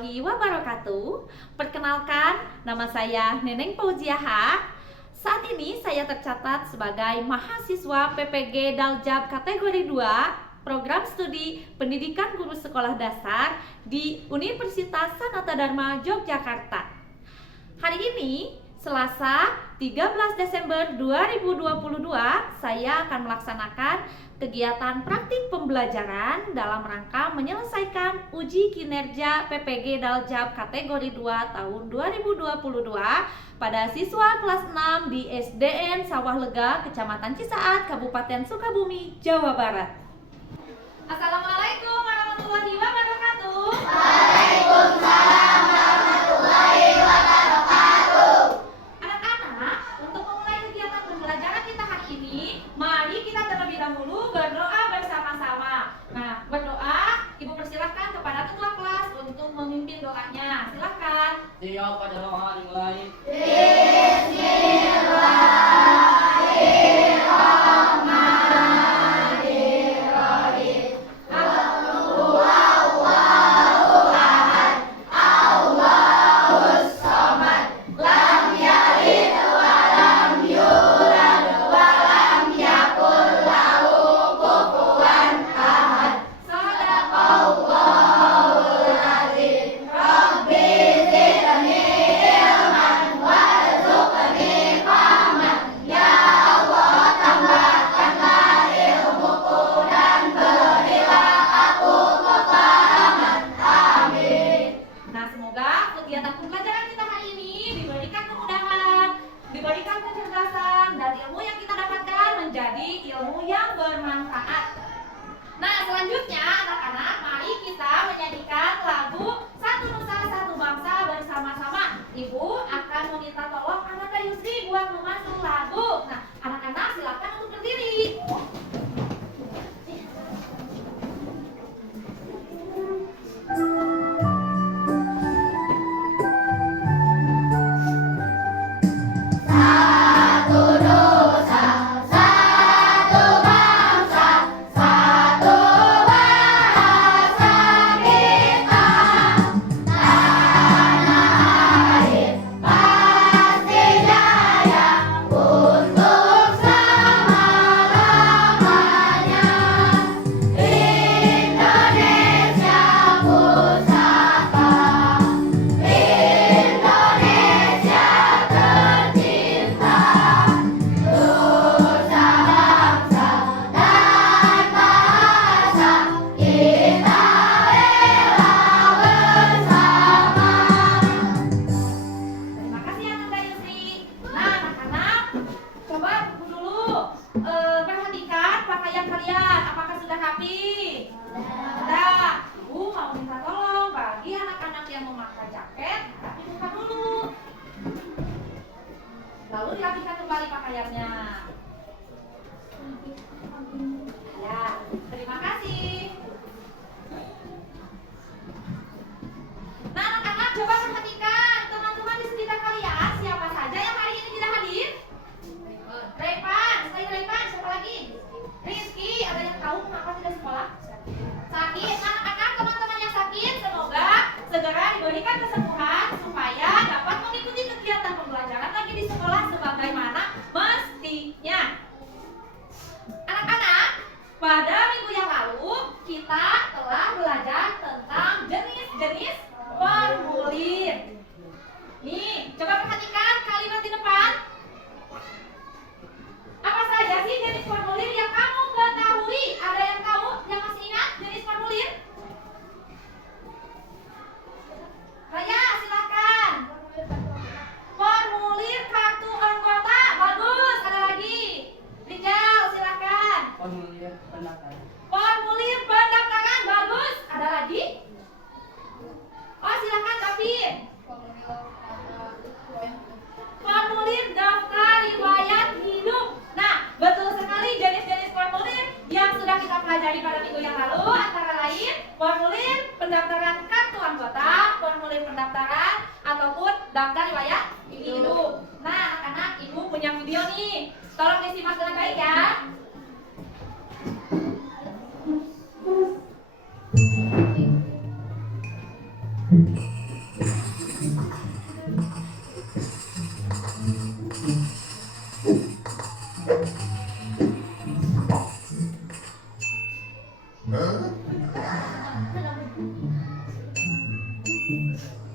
warahmatullahi wabarakatuh. Perkenalkan, nama saya Neneng Fauziaha. Saat ini saya tercatat sebagai mahasiswa PPG Daljab kategori 2, program studi Pendidikan Guru Sekolah Dasar di Universitas Sanata Dharma Yogyakarta. Hari ini, Selasa 13 Desember 2022, saya akan melaksanakan kegiatan praktik pembelajaran dalam rangka menyelesaikan uji kinerja PPG Daljab kategori 2 tahun 2022 pada siswa kelas 6 di SDN Sawah Lega, Kecamatan Cisaat, Kabupaten Sukabumi, Jawa Barat. Assalamualaikum warahmatullahi wabarakatuh. Waalaikumsalam warahmatullahi wabarakatuh. Anak-anak, untuk memulai kegiatan pembelajaran kita hari ini, mari kita terlebih dahulu berdoa bersama-sama. Nah, berdoa, Ibu persilahkan kepada ketua kelas untuk memimpin doanya. Silahkan. Siap pada doa dimulai. Bismillahirrahmanirrahim. Allahu ahad, Allahus samad, lam yalid wa lam yulad wa lam yakul lahu kufuwan ahad. Shadaqallahul azim. Rabbi zidni ilman warzuqni fahman. Ya Allah, tambahkanlah ilmuku dan berilah aku kepahaman. Amin. Nah, semoga kegiatan pembelajaran kita hari ini diberikan kemudahan, diberikan kecerdasan, dan ilmu yang kita dapatkan menjadi ilmu yang bermanfaat. Nah, selanjutnya anak-anak, mari kita menyanyikan lagu Satu Nusa Satu Bangsa bersama-sama. Ibu akan meminta tolong Anak Yusri buat memandu lagu. Nah, anak-anak silakan untuk berdiri. Satu dosa, satu bangsa, satu bahasa kita. Tanah air pasti jaya untuk selamanya.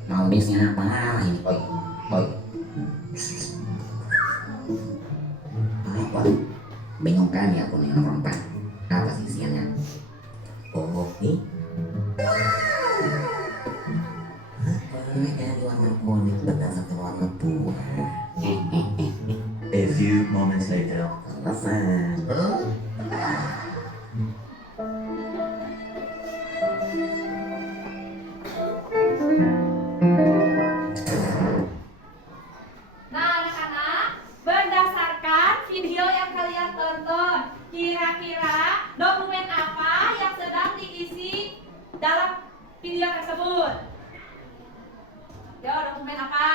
Nulisnya apa ini? Oi, oi. Apa? Bingung kan ya aku nih nomor 4. Apa sih isiannya? Oh, ini. Apa dari warna kuning berdasarkan warna buah? A few moments later. Selesai. Nah, anak-anak, berdasarkan video yang kalian tonton, kira-kira dokumen apa yang sedang diisi dalam video tersebut? Yo, dokumen apa?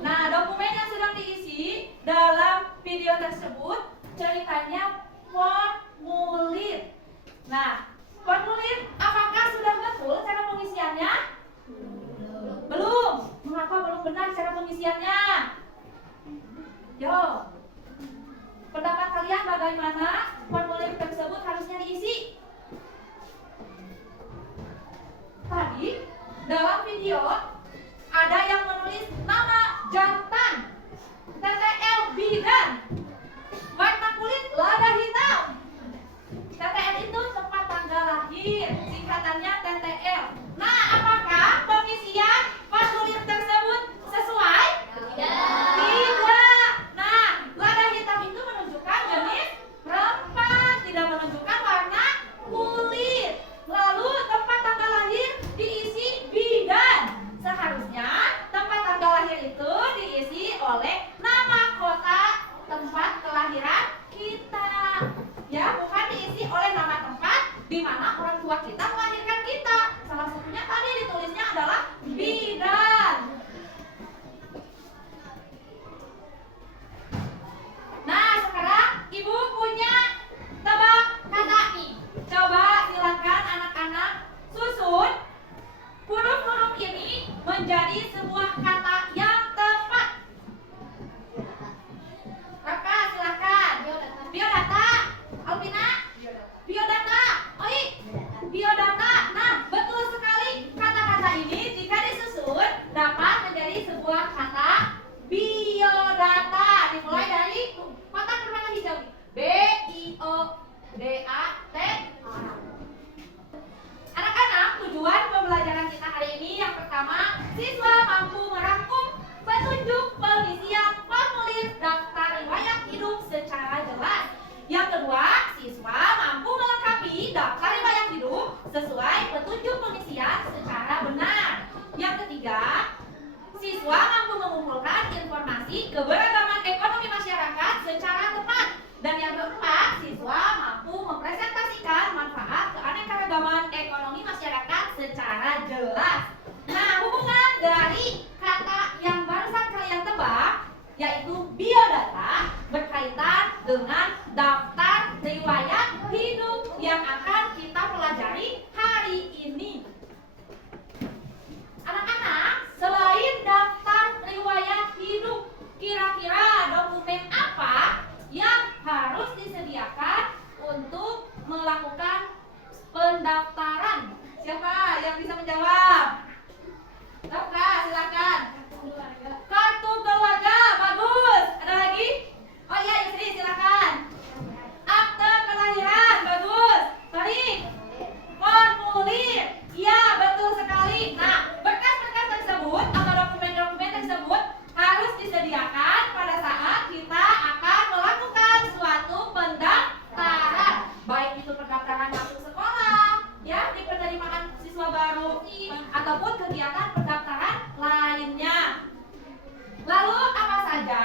Nah, dokumen yang sedang diisi dalam video tersebut ceritanya formulir. Nah, formulir apakah sudah betul cara pengisiannya? Belum. Mengapa belum benar cara pengisiannya? Yo, pendapat kalian bagaimana formulir tersebut harusnya diisi? Tadi dalam video ada yang menulis nama jantan, TTL bidan, warna kulit lada hitam. TTL itu tempat tanggal lahir, singkatannya TTL. Nah, apakah pengisian formulir tersebut sesuai? Tidak. Nah, lada hitam itu menunjukkan jenis rempah, tidak menunjukkan warna kulit. Lalu tempat tanggal lahir diisi bidan. Seharusnya tempat tanggal lahir itu diisi oleh nama kota tempat kelahiran kita. Ya, bukan diisi oleh nama tempat di mana orang tua kita melahirkan kita. Salah satunya tadi ditulisnya adalah bidan. Nah, sekarang ibu punya tebak kata nih. Coba silakan anak-anak susun huruf-huruf ini menjadi sebuah kata yang tepat. Raka, silakan. Biodata. Alvina. Biodata. Oi. Biodata. Nah, betul sekali. Kata-kata ini jika disusun dapat menjadi sebuah kata biodata. Dimulai dari kotak berwarna hijau. B I O D A T A. Anak-anak, tujuan pembelajaran kita hari ini yang pertama, siswa mampu merangkum petunjuk pengisian formulir daftar riwayat hidup secara jelas. Yang kedua, siswa mampu melengkapi daftar riwayat hidup sesuai petunjuk pengisian secara benar. Yang ketiga, siswa mampu mengumpulkan informasi keberagaman ekonomi masyarakat secara tepat. Dan yang keempat, siswa mampu mempresentasikan manfaat keanekaragaman ekonomi masyarakat secara jelas. Nah, hubungan dari kata yang barusan kalian tebak, yaitu biodata, berkaitan dengan daftar riwayat hidup yang akan kita pelajari hari ini. Anak-anak, selain daftar riwayat hidup, kira-kira dokumen apa yang harus disediakan untuk melakukan pendaftaran? Siapa yang bisa menjawab? Raka, silakan. Kartu keluarga, bagus. Ada lagi? Oh iya, Yusri, silakan. Akte kelahiran, bagus. Tarik. Formulir, iya betul sekali. Nah, berkas-berkas tersebut atau dokumen-dokumen tersebut harus disediakan pada saat kita akan melakukan suatu pendaftaran, baik itu pendaftaran masuk sekolah, ya, di penerimaan siswa baru, ataupun kegiatan pendaftaran lainnya. Lalu apa saja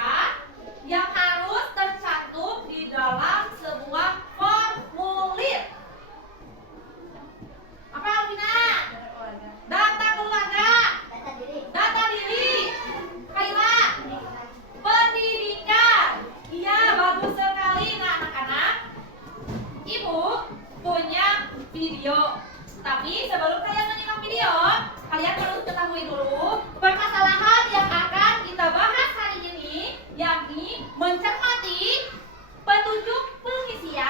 yang harus tercantum di dalam sebuah formulir? Apa, Alvina? Data keluarga, data diri, Kaila, pendidikan. Iya, bagus sekali. Nah, anak-anak, ibu punya video. Tapi sebelum kalian menyimak video, kalian perlu ketahui dulu permasalahan yang akan kita bahas hari ini, yakni mencermati petunjuk pengisian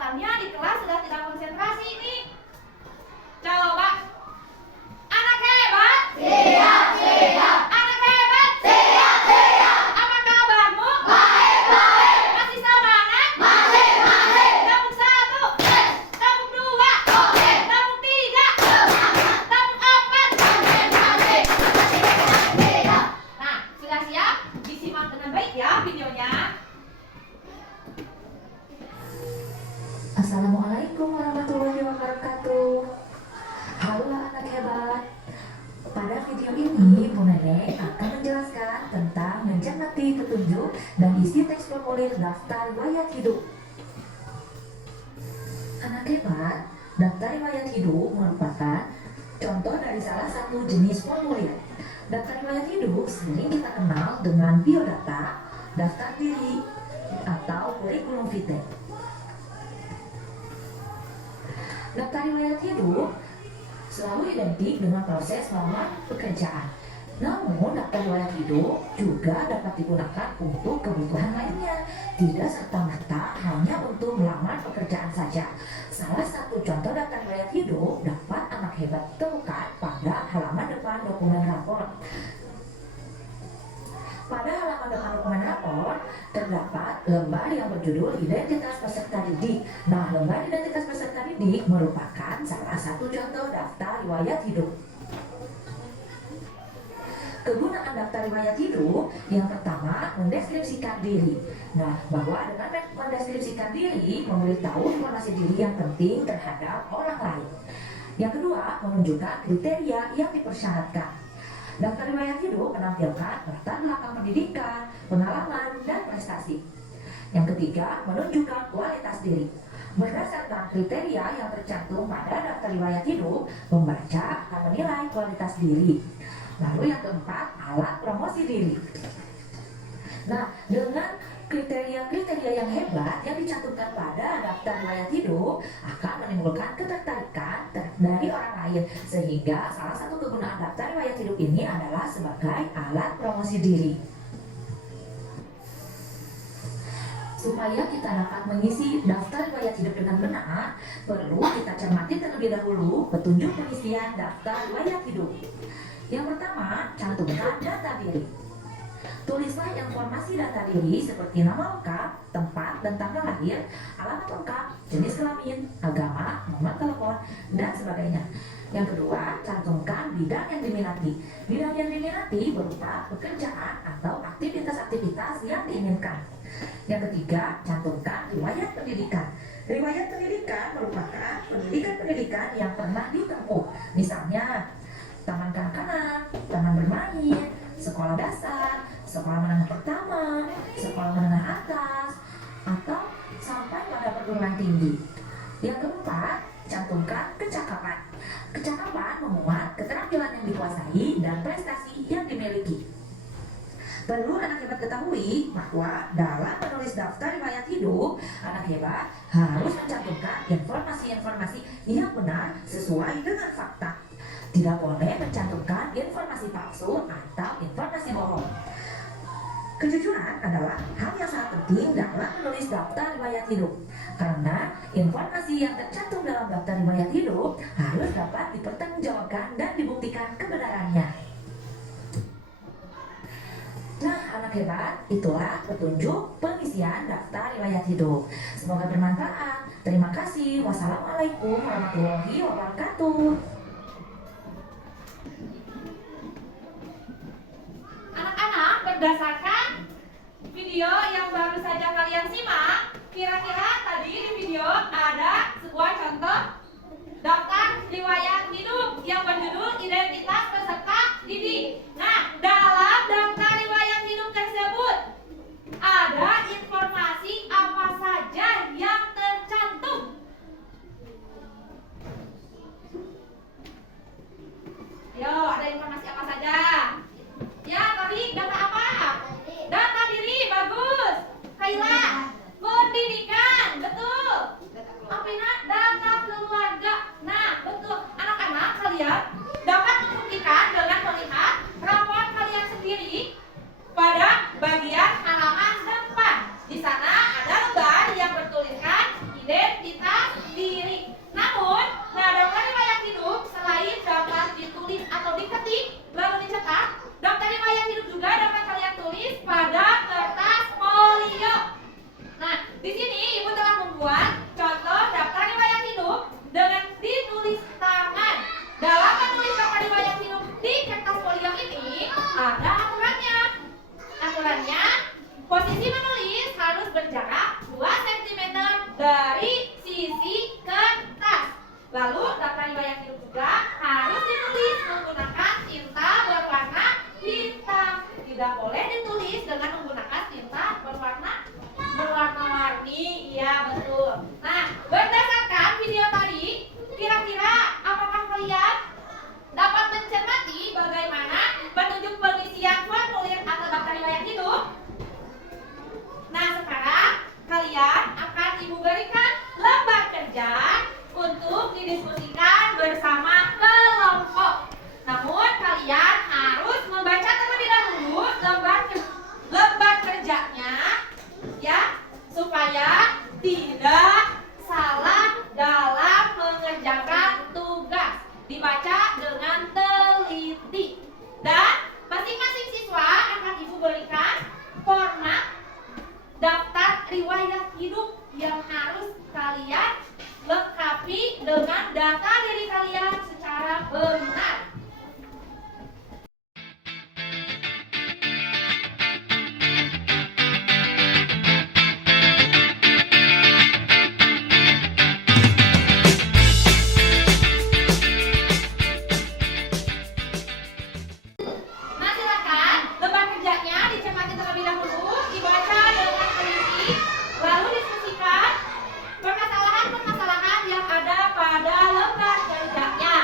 kelihatannya di kelas sudah tidak konsentrasi nih. Coba. Anak hebat. Siap, siap. Anak hebat. Siap, siap. Apa kabarmu? Baik, baik. Masih semangat? Masih, masih. Gabung 1, gabung 2, Oke. gabung 3, Semangat. gabung 4. Masih, masih. Siap. Nah, sudah siap? Disimak dengan baik ya videonya. Assalamualaikum warahmatullahi wabarakatuh. Halo anak hebat. Pada video ini Bu Nenek akan menjelaskan tentang mencermati petunjuk dan isi teks formulir daftar riwayat hidup. Anak hebat, daftar riwayat hidup merupakan contoh dari salah satu jenis formulir. Daftar riwayat hidup sering kita kenal dengan biodata, daftar diri, atau kurikulum vitae. Daftar riwayat hidup selalu identik dengan proses melamar pekerjaan. Namun, daftar riwayat hidup juga dapat digunakan untuk kebutuhan lainnya, tidak serta-merta hanya untuk melamar pekerjaan saja. Salah satu contoh daftar riwayat hidup dapat anak hebat temukan pada halaman depan dokumen rapor. Pada halaman depan dokumen rapor terdapat lembar yang berjudul Identitas Peserta Didik. Nah, lembar Identitas Peserta Didik merupakan salah satu contoh daftar riwayat hidup. Kegunaan daftar riwayat hidup yang pertama mendeskripsikan diri. Nah, bahwa dengan mendeskripsikan diri memberitahu informasi diri yang penting terhadap orang lain. Yang kedua, menunjukkan kriteria yang dipersyaratkan. Daftar riwayat hidup menampilkan latar belakang pendidikan, pengalaman, dan prestasi. Yang ketiga, menunjukkan kualitas diri. Berdasarkan kriteria yang tercantum pada daftar riwayat hidup, pembaca akan menilai kualitas diri. Lalu yang keempat, alat promosi diri. Nah, dengan kriteria-kriteria yang hebat yang dicantumkan pada daftar riwayat hidup akan menimbulkan ketertarikan dari orang lain, sehingga salah satu kegunaan daftar riwayat hidup ini adalah sebagai alat promosi diri. Supaya kita dapat mengisi daftar riwayat hidup dengan benar, perlu kita cermati terlebih dahulu petunjuk pengisian daftar riwayat hidup. Yang pertama, cantumkan data diri. Tulislah informasi data diri seperti nama lengkap, tempat dan tanggal lahir, alamat lengkap, jenis kelamin, agama, nomor telepon, dan sebagainya. Yang kedua, cantumkan bidang yang diminati. Bidang yang diminati berupa pekerjaan atau aktivitas-aktivitas yang diinginkan. Yang ketiga, cantumkan riwayat pendidikan. Riwayat pendidikan merupakan pendidikan-pendidikan yang pernah ditempuh. Misalnya, taman kanak-kanak, taman bermain, sekolah dasar, sekolah menengah pertama, sekolah menengah atas, atau sampai pada perguruan tinggi. Yang keempat, cantumkan kecakapan. Kecakapan memuat keterampilan yang dikuasai dan prestasi yang dimiliki. Perlu anak hebat ketahui bahwa dalam menulis daftar riwayat hidup, anak hebat harus mencantumkan informasi-informasi yang benar sesuai dengan fakta. Tidak boleh mencantumkan informasi palsu atau informasi bohong. Kejujuran adalah hal yang sangat penting dalam menulis daftar riwayat hidup, karena informasi yang tercantum dalam daftar riwayat hidup harus dapat dipertanggungjawabkan dan dibuktikan kebenarannya. Nah, anak hebat, itulah petunjuk pengisian daftar riwayat hidup. Semoga bermanfaat. Terima kasih. Wassalamualaikum warahmatullahi wabarakatuh. Anak-anak, berdasarkan video yang baru saja kalian simak, kira-kira tadi di video ada sebuah contoh daftar riwayat hidup yang berjudul Identitas Peserta Didik. Nah, dalam daftar riwayat hidup tersebut ada informasi apa saja yang tercantum? Yo, ada informasi apa saja? Ya, Torik, data apa? Data diri, bagus. Kaila, pendidikan, betul. dari sisi kertas. Lalu daftar riwayat hidup juga harus ditulis menggunakan tinta berwarna hitam. Tidak boleh ditulis dengan menggunakan tinta berwarna-warni. Iya betul. Nah, berdasarkan video tadi, kira-kira apakah kalian dapat mencermati bagaimana petunjuk pengisian formulir atau daftar riwayat hidup? Nah, sekarang kalian akan Ibu berikan lembar kerja untuk didiskusikan bersama kelompok. Namun kalian harus membaca terlebih dahulu lembar kerjanya ya, supaya tidak salah dalam mengerjakan tugas. Dibaca dengan teliti. Dan masing-masing siswa akan Ibu berikan format daftar riwayat hidup yang harus kalian lengkapi dengan data diri kalian secara benar. Nah, silakan lembar kerjanya dicermati terlebih dahulu, dibaca dengan teliti, lalu diskusikan permasalahan-permasalahan yang ada pada lembar kerjanya.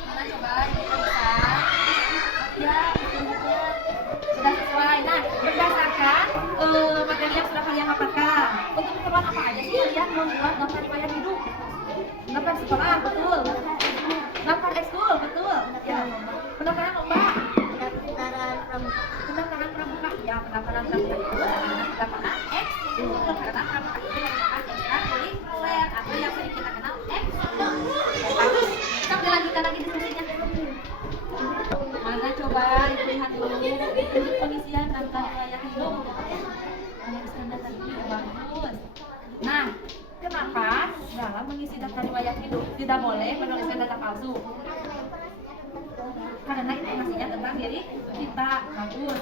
Mana coba diperiksa. Ya, petunjuknya sudah sesuai. Nah, berdasarkan materi yang sudah kalian dapatkan, untuk keperluan apa aja sih kalian membuat daftar riwayat hidup? Daftar sekolah, betul. Daftar ekskul, betul. Ya. Pendaftaran lomba. Pendaftaran pramuka. Ya, pendaftaran pramuka itu adalah pendaftaran ekskul. Karena pramuka itu merupakan ekstrakurikuler atau yang sering kita kenal ekskul. Bagus. Kita lanjutkan lagi diskusinya. Mana coba lihat dulu bentuk pengisian daftar riwayat hidup. Yang standar tadi bagus. Nah, kenapa dalam mengisi daftar riwayat hidup tidak boleh menuliskan data palsu? Karena informasinya tentang diri kita. Bagus.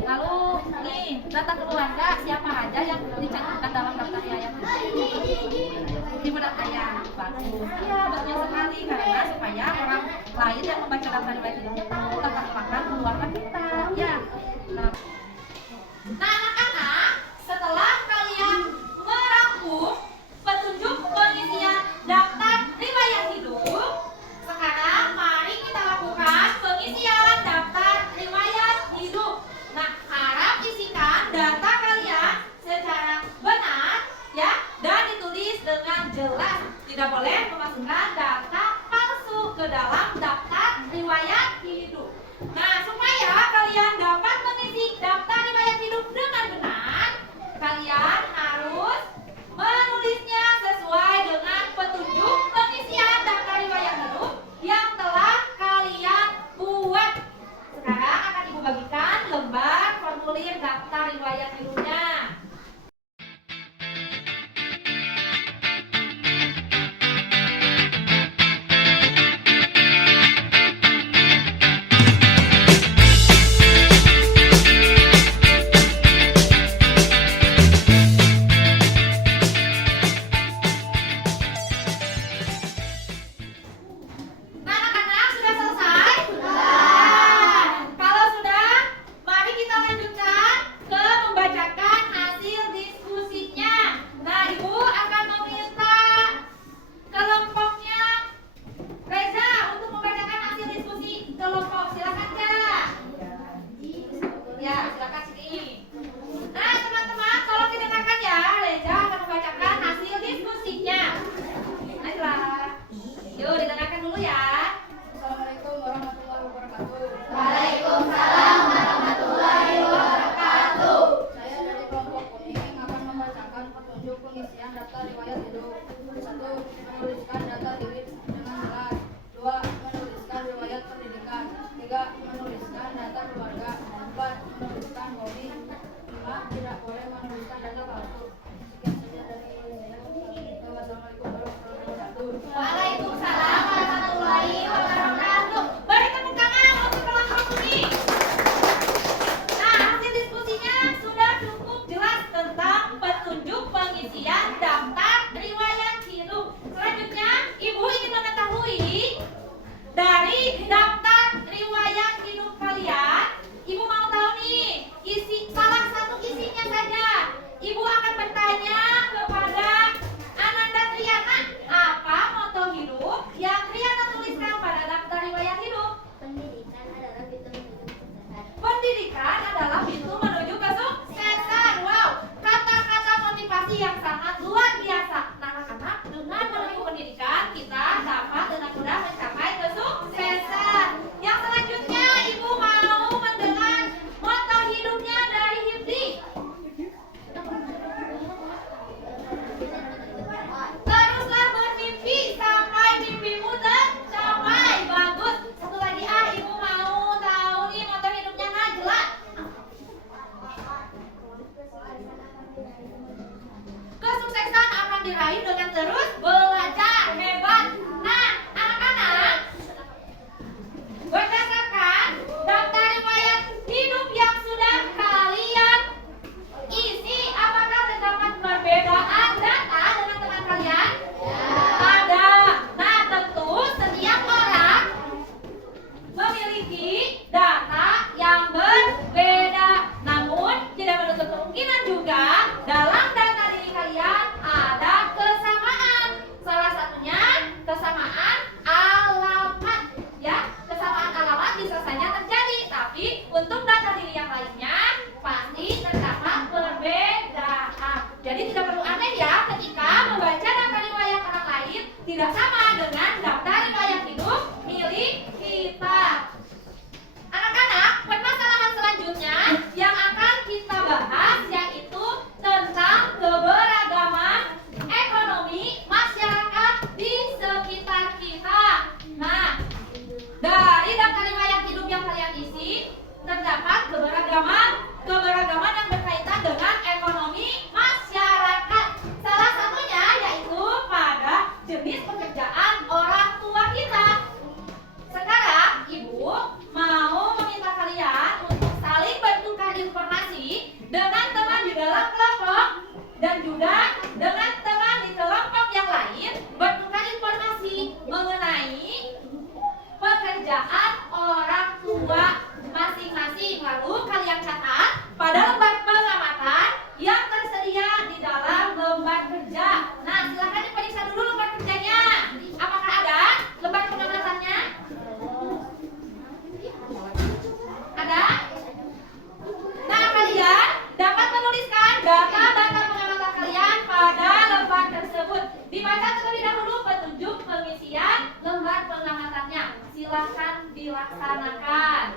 Lalu nih, data keluarga siapa aja yang dicantumkan dalam daftar riwayat hidup? Ibu dan ayah. Bagus. Iya, betul sekali, karena supaya orang lain yang membaca daftar riwayat hidup itu tetap makan keluarga kita. Ya. Nah, anak-anak, setelah kalian merampung petunjuk pengisian daftar riwayat hidup, sekarang mari kita lakukan pengisian daftar riwayat hidup. Nah, harap isikan data kalian secara benar ya, dan ditulis dengan jelas. Tidak boleh memasukkan data palsu ke dalam daftar riwayat hidup. Nah, supaya Waalaikumsalam warahmatullahi wabarakatuh. Beri tepuk tangan untuk kelompok ini. Nah, hasil diskusinya sudah cukup jelas tentang petunjuk pengisian daftar riwayat hidup. Selanjutnya, Ibu ingin mengetahui dari daftar riwayat hidup kalian. Ibu mau tahu nih, salah satu isinya saja. Ibu akan bertanya kepada Ananda Triana, apa moto hidup yang Triana tuliskan pada daftar riwayat hidup? Pendidikan adalah pintu menuju kesuksesan. Wow, kata-kata motivasi yang sangat luar biasa. Nah, anak-anak, dengan menempuh pendidikan kita dapat dengan mudah mencapai kesuksesan. Yang selanjutnya, Ibu mau mendengar moto hidupnya dari Hifdi. Teruslah bermimpi sampai mimpimu tercapai. Bagus. Satu lagi Ibu mau tahu nih moto hidupnya Najla. Kesuksesan akan diraih dengan terus belajar. Hebat. Nah, anak-anak, berdasarkan daftar riwayat hidup yang sudah kalian isi, apakah terdapat perbedaan data dengan teman kalian? Ada. Nah, tentu setiap orang memiliki data yang berbeda. Namun, tidak menutup kemungkinan juga dalam data diri kalian ada kesamaan. Salah satunya kesamaan alamat. Ya, kesamaan alamat bisa saja terjadi, tapi untuk data diri yang lainnya pasti terdapat perbedaan. Jadi tidak perlu aneh ya ketika membaca daftar riwayat orang lain tidak sama dengan daftar riwayat hidup milik kita. Anak-anak, permasalahan selanjutnya yang akan kita bahas yaitu tentang keberagaman ekonomi masyarakat di sekitar kita. Nah, dari daftar riwayat hidup yang kalian isi terdapat keberagaman yang berkaitan dengan ekonomi masyarakat. Salah satunya yaitu pada jenis pekerjaan orang tua kita. Sekarang Ibu mau meminta kalian untuk saling bertukar informasi dengan teman di dalam kelompok dan juga dengan teman di kelompok yang lain, bertukar informasi mengenai pekerjaan orang tua masing-masing. Lalu kalian catat pada lembar pengamatan yang tersedia di dalam lembar kerja. Nah, silakan diperiksa dulu lembar kerjanya. Apakah ada lembar pengamatannya? Ada? Nah, kalian dapat menuliskan data-data pengamatan kalian pada lembar tersebut. Dibaca terlebih dahulu petunjuk pengisian lembar pengamatannya. Silakan dilaksanakan.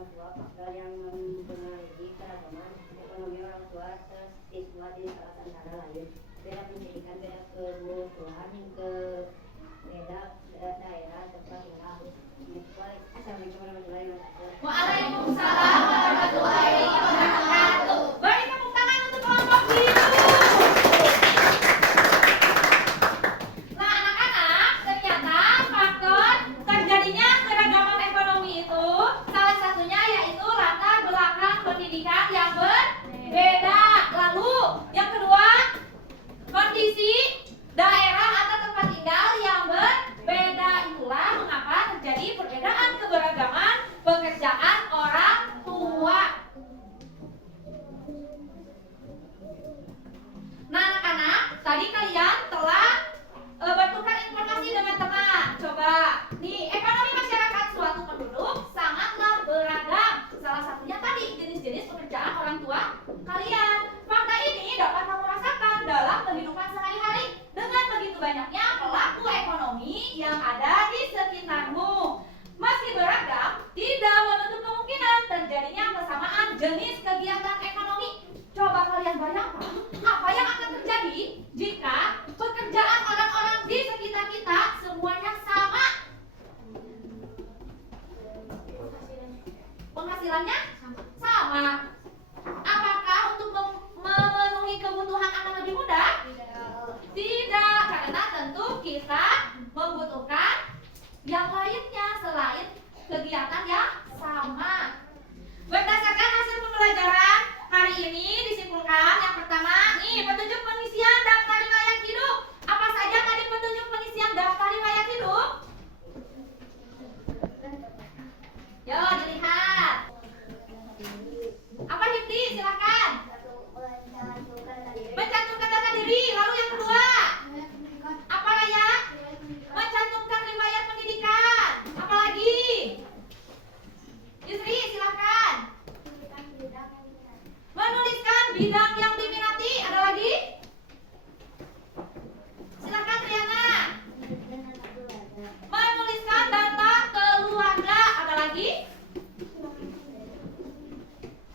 orang tua, faktor yang mempengaruhi keragaman ekonomi orang tua siswa di salah antara lain beda pendidikan, beda kebutuhan, beda daerah tempat tinggal. Assalamualaikum warahmatullahi wabarakatuh. Waalaikumsalam warahmatullahi wabarakatuh. Beri tepuk tangan untuk kelompok biru. Nah, anak-anak, ternyata faktor terjadinya keragaman ekonomi itu salah satunya yaitu latar belakang pendidikan yang berbeda. Lalu, yang kedua, kondisi daerah atau tempat tinggal yang berbeda. Itulah mengapa terjadi perbedaan keberagaman pekerjaan orang tua. Nah, anak-anak, tadi kalian telah bertukar informasi dengan teman. Coba, nih, ekonomi masyarakat suatu penduduk sangatlah beragam. Salah satunya tadi jenis-jenis pekerjaan orang tua kalian. Fakta ini dapat kamu rasakan dalam kehidupan sehari-hari dengan begitu banyaknya pelaku ekonomi yang ada di sekitarmu. Meski beragam, tidak menutup kemungkinan terjadinya kesamaan jenis kegiatan ekonomi. Coba kalian bayangkan apa yang akan terjadi jika pekerjaan orang-orang di sekitar kita semuanya sama. Penghasilannya sama. Apakah untuk memenuhi kebutuhan akan lebih mudah? Tidak, karena tentu kita membutuhkan yang lainnya selain kegiatan yang sama. Berdasarkan hasil pembelajaran hari ini disimpulkan yang pertama, nih petunjuk pengisian daftar riwayat hidup. Apa saja tadi petunjuk pengisian daftar riwayat hidup? Yo, dilihat. Apa Hipdi? Silakan. Mencantumkan data diri. Lalu yang kedua, apa Raya? Mencantumkan riwayat pendidikan. Apa lagi? Yusri, silakan. Menuliskan bidang yang diminati. Ada lagi? Silakan Triana. Menuliskan data keluarga. Ada lagi?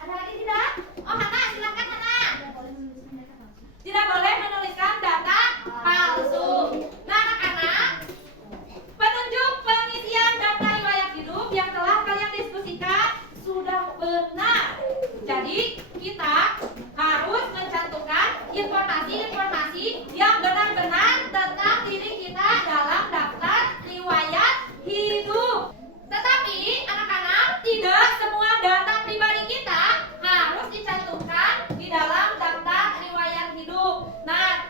Ada lagi tidak? Oh, Hana, silakan Hana. Tidak boleh menuliskan data palsu. Nah, anak-anak, petunjuk pengisian data riwayat hidup yang telah kalian diskusikan sudah benar. Jadi, kita harus mencantumkan informasi-informasi yang benar-benar tentang diri kita dalam daftar riwayat hidup. Tetapi, anak-anak, tidak semua data pribadi kita harus dicantumkan di dalam daftar riwayat hidup. Nah,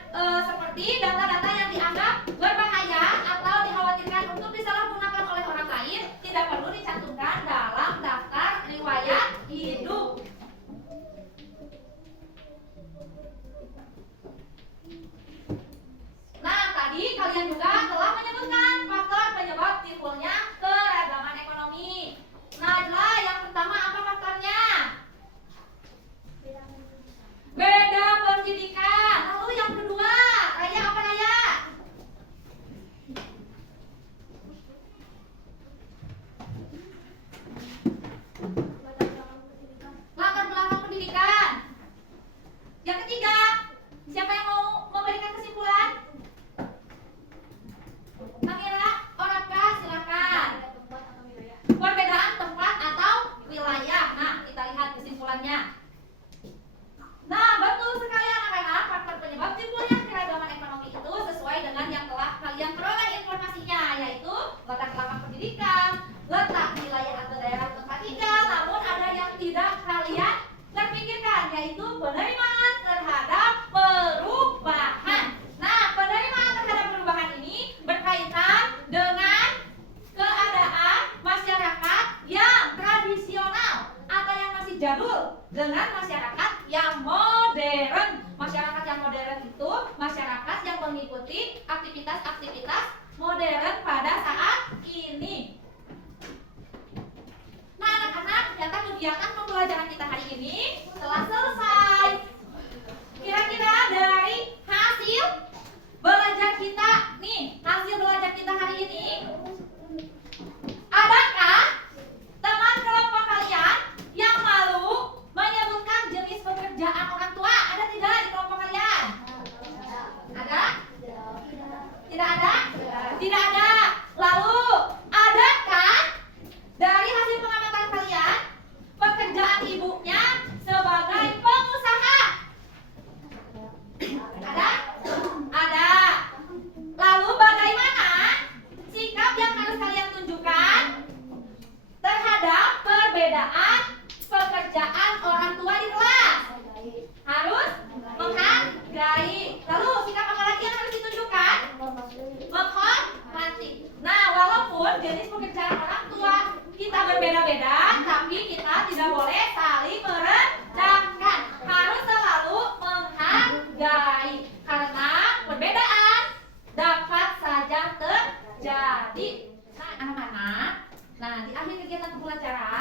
seperti data-data yang dianggap berbahaya atau dikhawatirkan untuk disalahgunakan oleh orang lain tidak perlu dicantumkan dalam daftar riwayat hidup. Nah, tadi kalian juga telah menyebutkan faktor penyebab timbulnya keragaman ekonomi. Najla, yang pertama apa faktornya? Beda pendidikan. Lalu yang kedua, Raya apa Raya? Latar belakang pendidikan. Yang ketiga, siapa yang mau memberikan kesimpulan? Amira, Oraka, silakan. Perbedaan tempat atau wilayah. Nah, kita lihat kesimpulannya. Nah, betul sekali anak-anak, faktor penyebab timbulnya keragaman ekonomi itu sesuai dengan yang telah kalian peroleh informasinya, yaitu latar belakang pendidikan, letak wilayah atau daerah tempat tinggal. Namun ada yang tidak kalian terpikirkan, yaitu penerimaan terhadap perubahan. Nah, penerimaan terhadap perubahan ini berkaitan dengan keadaan masyarakat yang tradisional atau yang masih jadul dengan masyarakat yang modern. Masyarakat yang modern itu masyarakat yang mengikuti aktivitas-aktivitas modern pada saat ini. Nah, anak-anak, ternyata kegiatan pembelajaran kita hari ini telah selesai. Kira-kira dari hasil belajar kita nih, hasil belajar kita hari ini, adakah teman kelompok kalian jenis pekerjaan orang tua. Kita berbeda-beda, tapi kita tidak boleh saling merendahkan. Harus selalu menghargai, karena perbedaan dapat saja terjadi. Nah, anak-anak, nah di akhir kegiatan kepelajaran